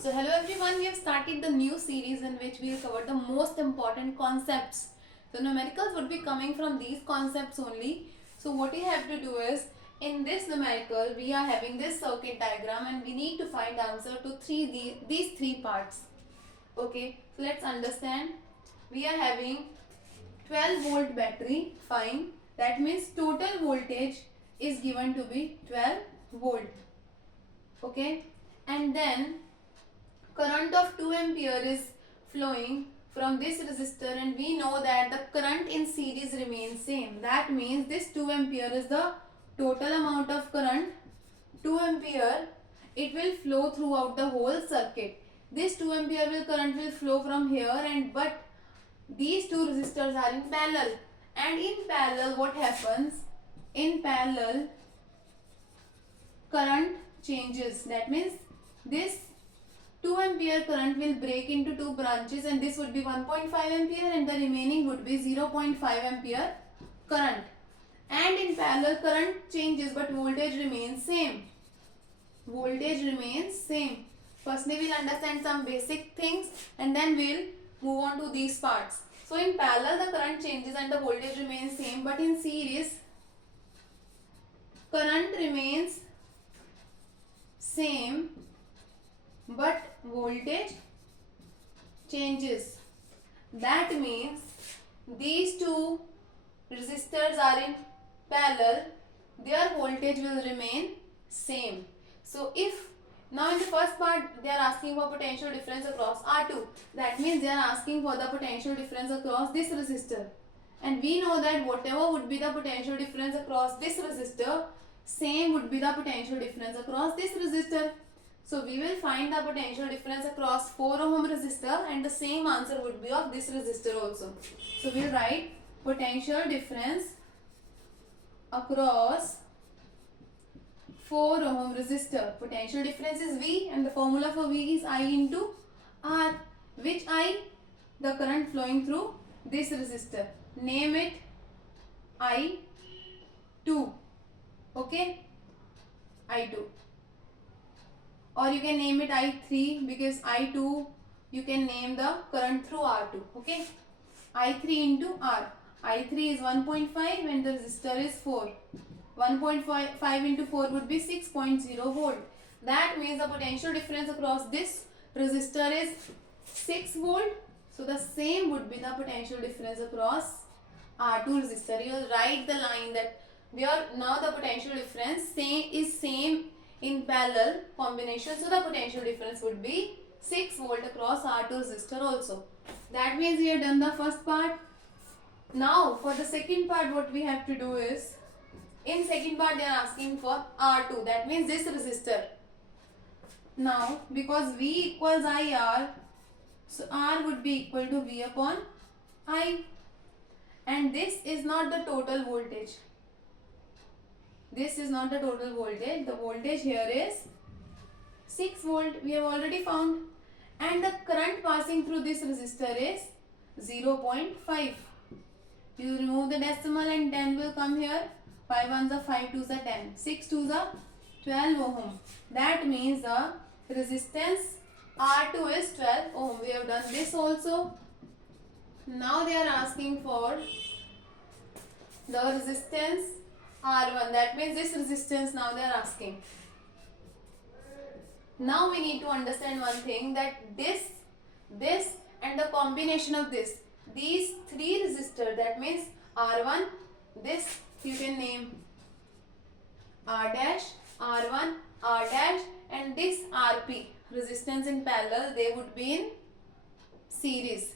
So hello everyone, we have started the new series in which we will cover the most important concepts. So numericals would be coming from these concepts only. So what you have to do is, in this numerical we are having this circuit diagram and we need to find answer to these three parts. Okay, so let's understand. We are having 12 volt battery, fine. That means total voltage is given to be 12 volt. Okay, and then current of 2 ampere is flowing from this resistor and we know that the current in series remains same. That means this 2 ampere is the total amount of current. 2 ampere, it will flow throughout the whole circuit. This 2 ampere current will flow from here, and but these two resistors are in parallel, and in parallel what happens? In parallel current changes. That means this 2 ampere current will break into two branches, and this would be 1.5 ampere and the remaining would be 0.5 ampere current. And in parallel current changes but voltage remains same. Voltage remains same. Firstly we'll understand some basic things and then we'll move on to these parts. So in parallel the current changes and the voltage remains same, but in series current remains same but voltage changes. That means these two resistors are in parallel, their voltage will remain same. So if now in the first part they are asking for potential difference across R2, that means they are asking for the potential difference across this resistor, and we know that whatever would be the potential difference across this resistor, same would be the potential difference across this resistor. So we will find the potential difference across 4 ohm resistor, and the same answer would be of this resistor also. So we will write potential difference across 4 ohm resistor. Potential difference is V and the formula for V is I into R. Which I? The current flowing through this resistor. Name it I2. Okay? I2. Or you can name it I3, because I2 you can name the current through R2. Okay? I3 into R. I3 is 1.5 and the resistor is 4. 1.5 into 4 would be 6.0 volt. That means the potential difference across this resistor is 6 volt. So the same would be the potential difference across R2 resistor. You will write the line that now the potential difference is same in parallel combination. So the potential difference would be 6 volt across R2 resistor also. That means we have done the first part. Now for the second part what we have to do is, in second part they are asking for R2, that means this resistor. Now because V equals IR, so R would be equal to V upon I, and this is not the total voltage. This is not the total voltage. The voltage here is 6 volt, we have already found, and the current passing through this resistor is 0.5. You remove the decimal and 10 will come here. 5 ones are 5 twos are 10. 6 twos are 12 ohm. That means the resistance R2 is 12 ohm. We have done this also. Now they are asking for the resistance R1. That means this resistance now they are asking. Now we need to understand one thing, that this and the combination of this, these three resistors, that means R1, this you can name R dash, R1, R dash, and this RP, resistance in parallel, they would be in series.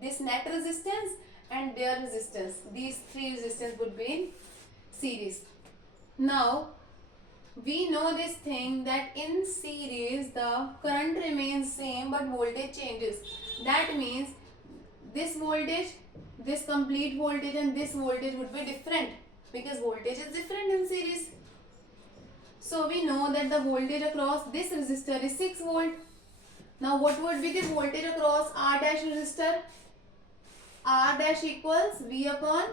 This net resistance and their resistance, these three resistance would be in series. Now we know this thing that in series the current remains same but voltage changes. That means this voltage, this complete voltage and this voltage would be different, because voltage is different in series. So we know that the voltage across this resistor is 6 volt. Now what would be the voltage across R dash resistor? R dash equals V upon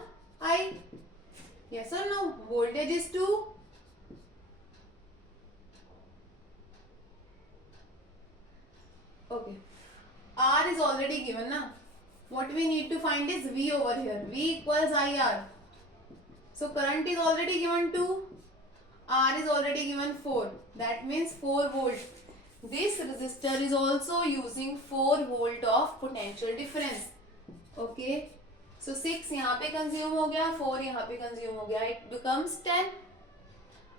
I. Yes or no? Voltage is 2. Okay. R is already given na. What we need to find is V over here. V equals IR. So current is already given 2. R is already given 4. That means 4 volt. This resistor is also using 4 volt of potential difference. Okay. So 6 यहाँ पे consume हो गया, 4 यहाँ पे consume हो गया. It becomes 10.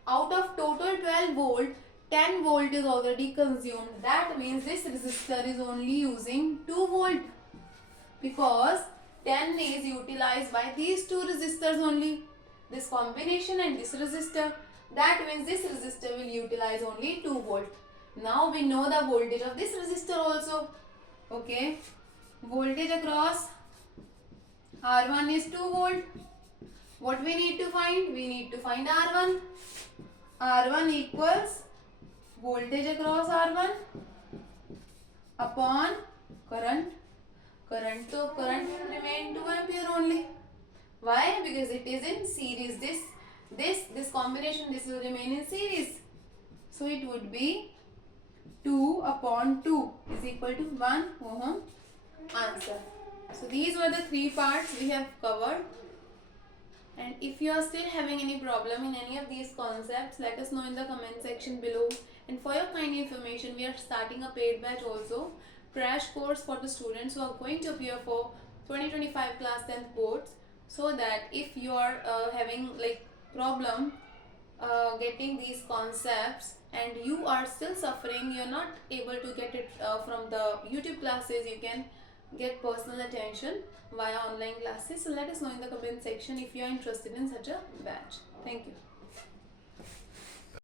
Out of total 12 volt, 10 volt is already consumed. That means this resistor is only using 2 volt. Because 10 is utilized by these two resistors only. This combination and this resistor. That means this resistor will utilize only 2 volt. Now we know the voltage of this resistor also. Okay. Voltage across R1 is 2 volt. What we need to find? We need to find R1. R1 equals voltage across R1 upon current. Current will remain 2 ampere only. Why? Because it is in series. This combination, this will remain in series. So it would be 2 upon 2 is equal to 1 ohm. Answer. So these were the 3 parts we have covered. And if you are still having any problem in any of these concepts, let us know in the comment section below. And for your kind information, we are starting a paid batch also, crash course for the students who are going to appear for 2025 class 10th boards. So that if you are having like problem getting these concepts and you are still suffering, you are not able to get it from the YouTube classes, you can get personal attention via online classes. So let us know in the comment section if you are interested in such a batch. Thank you.